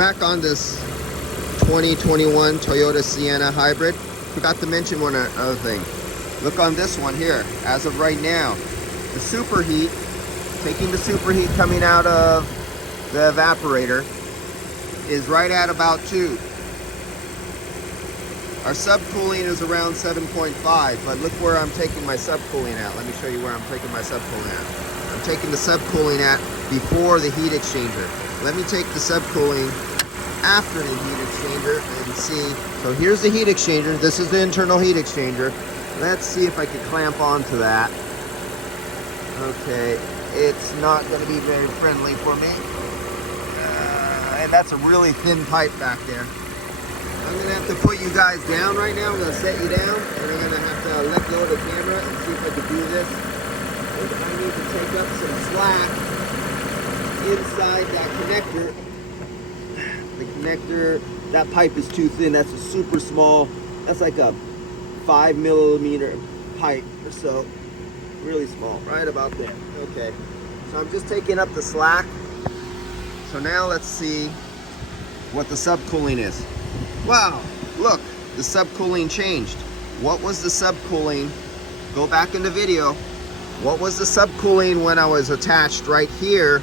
back on this 2021 Toyota Sienna hybrid. Forgot to mention one other thing. Look on this one here. As of right now, the superheat, taking the superheat coming out of the evaporator, is right at about 2. Our subcooling is around 7.5, but look where I'm taking my subcooling at. Let me show you where I'm taking my subcooling at. I'm taking the subcooling at before the heat exchanger. Let me take the subcooling after the heat exchanger and see. So here's the heat exchanger. This is the internal heat exchanger. Let's see if I can clamp onto that. Okay, it's not going to be very friendly for me. And that's a really thin pipe back there. I'm going to have to put you guys down right now. I'm going to set you down, and I'm going to have to let go of the camera and see if I can do this. I need to take up some slack inside that connector. The connector, that pipe is too thin. That's a super small, that's like a 5mm pipe or so. Really small, right about there. Okay, so I'm just taking up the slack. So now let's see what the subcooling is. Wow, look, the subcooling changed. What was the subcooling? Go back in the video. What was the subcooling when I was attached right here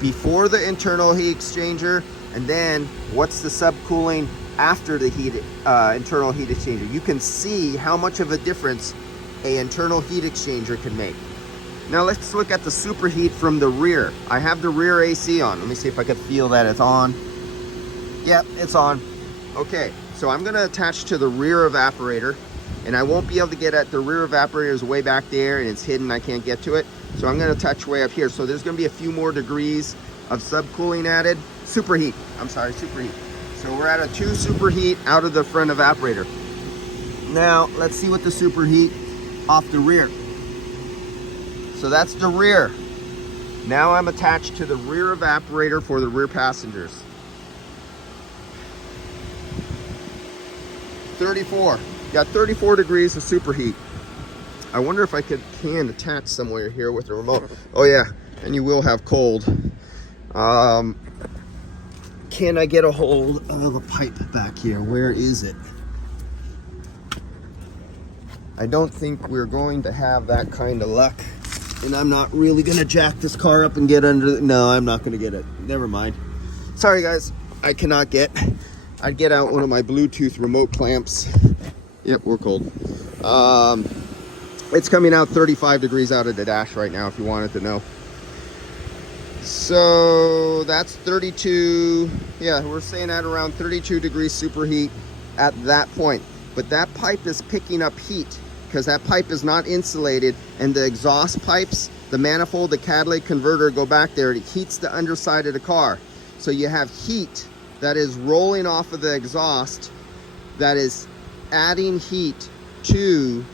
before the internal heat exchanger? And then what's the subcooling after the internal heat exchanger? You can see how much of a difference an internal heat exchanger can make. Now let's look at the superheat from the rear. I have the rear AC on. Let me see if I can feel that it's on. Yep, it's on. Okay, so I'm gonna attach to the rear evaporator, and I won't be able to get at the rear evaporator is way back there and it's hidden, I can't get to it. So I'm gonna touch way up here. So there's gonna be a few more degrees of subcooling added. Superheat, I'm sorry, superheat. So we're at a 2 superheat out of the front evaporator. Now let's see what the superheat off the rear. So that's the rear. Now I'm attached to the rear evaporator for the rear passengers. 34. Got 34 degrees of superheat. I wonder if I can attach somewhere here with the remote. Oh yeah, and you will have cold. Can I get a hold of a pipe back here? Where is it? I don't think we're going to have that kind of luck. And I'm not really gonna jack this car up and get under the, no, I'm not gonna get it. Never mind. Sorry guys, I cannot get. I'd get out one of my Bluetooth remote clamps. Yep, we're cold. It's coming out 35 degrees out of the dash right now if you wanted to know. So that's 32, yeah, we're saying at around 32 degrees superheat at that point. But that pipe is picking up heat because that pipe is not insulated, and the exhaust pipes, the manifold, the catalytic converter go back there. It heats the underside of the car. So you have heat that is rolling off of the exhaust that is adding heat to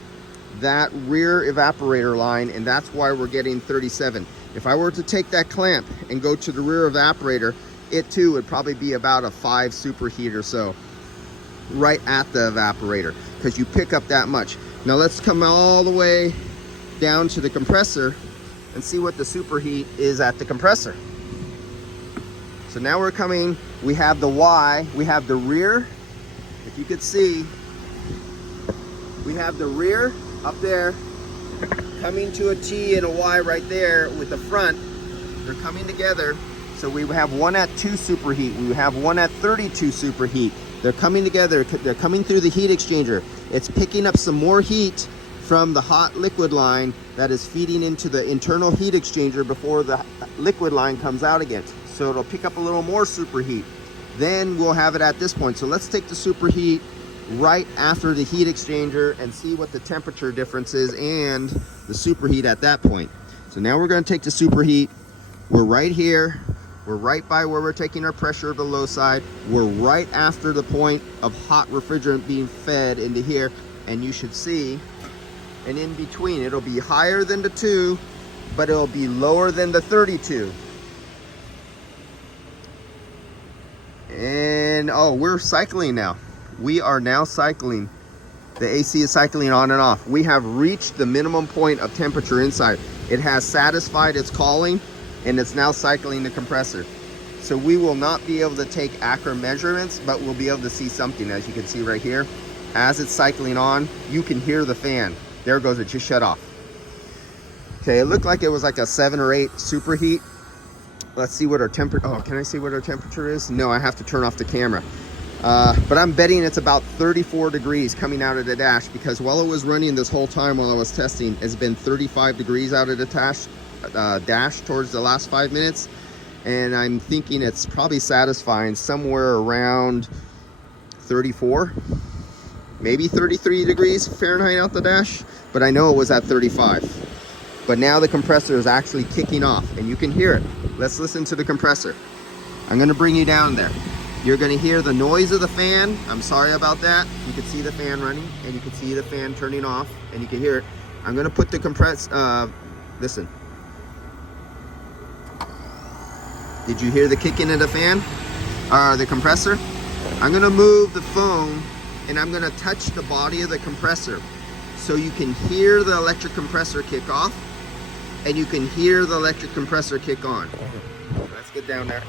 that rear evaporator line, and that's why we're getting 37. If I were to take that clamp and go to the rear evaporator, it too would probably be about a 5 superheat or so right at the evaporator, because you pick up that much. Now let's come all the way down to the compressor and see what the superheat is at the compressor. So now we're coming, we have the Y, we have the rear, if you could see, we have the rear up there coming to a T and a Y right there with the front. They're coming together. So we have one at 2 superheat, we have one at 32 superheat. They're coming together, they're coming through the heat exchanger. It's picking up some more heat from the hot liquid line that is feeding into the internal heat exchanger before the liquid line comes out again. So it'll pick up a little more superheat. Then we'll have it at this point. So let's take the superheat right after the heat exchanger and see what the temperature difference is and the superheat at that point. So now we're going to take the superheat. We're right here. We're right by where we're taking our pressure of the low side. We're right after the point of hot refrigerant being fed into here. And you should see, and in between, it'll be higher than the 2, but it'll be lower than the 32. And oh, we're cycling now. We are now cycling. The AC is cycling on and off. We have reached the minimum point of temperature inside. It has satisfied its calling, and it's now cycling the compressor. So we will not be able to take accurate measurements, but we'll be able to see something, as you can see right here. As it's cycling on, you can hear the fan. There goes, it just shut off. Okay, it looked like it was like a 7 or 8 superheat. Let's see what our temperature, oh, can I see what our temperature is? No, I have to turn off the camera. But I'm betting it's about 34 degrees coming out of the dash, because while it was running this whole time while I was testing, it's been 35 degrees out of the dash towards the last 5 minutes. And I'm thinking it's probably satisfying somewhere around 34, maybe 33 degrees Fahrenheit out the dash, but I know it was at 35. But now the compressor is actually kicking off and you can hear it. Let's listen to the compressor. I'm gonna bring you down there. You're gonna hear the noise of the fan. I'm sorry about that. You can see the fan running and you can see the fan turning off and you can hear it. I'm gonna put the listen. Did you hear the kicking of the fan? The compressor? I'm gonna move the phone and I'm gonna touch the body of the compressor so you can hear the electric compressor kick off and you can hear the electric compressor kick on. Let's get down there.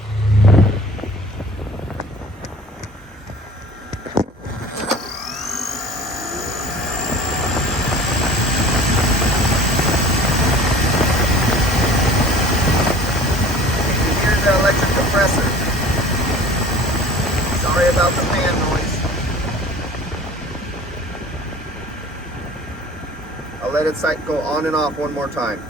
You can hear the electric compressor. Sorry about the fan noise. I'll let it go on and off one more time.